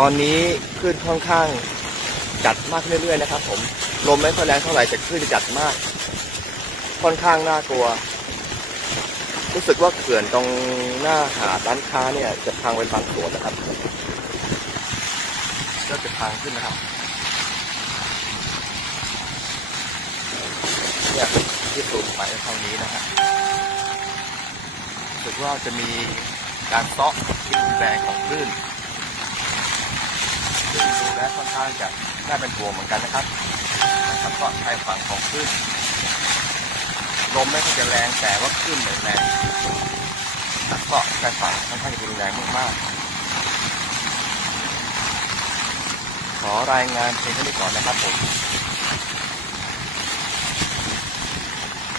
ตอนนี้คลื่นค่อนข้างจัดมากขึ้นเรื่อยๆนะครับผมลมไม่ค่อยแรงเท่าไหร่แต่คลื่นจัดมากค่อนข้างน่ากลัวรู้สึกว่าเขื่อนตรงหน้าหาดร้านค้าเนี่ยจะพังเป็นบางส่วนนะครับก็จะพังขึ้นนะครับเนี่ยที่สูงไปเท่านี้นะฮะรู้สึกว่าจะมีการเซาะที่รุนแรงของคลื่นซึ่งดูแล้วค่อนข้างจะน่าเป็นห่วงเหมือนกันนะครับก็ชายฝั่งของคลื่นลมไม่ค่อยจะแรงแต่ว่าคลื่นเหมือนแรงก็ชายฝั่งค่อนข้างจะรุนแรงมากๆขอรายงานเพียงเท่านี้ก่อนนะครับผม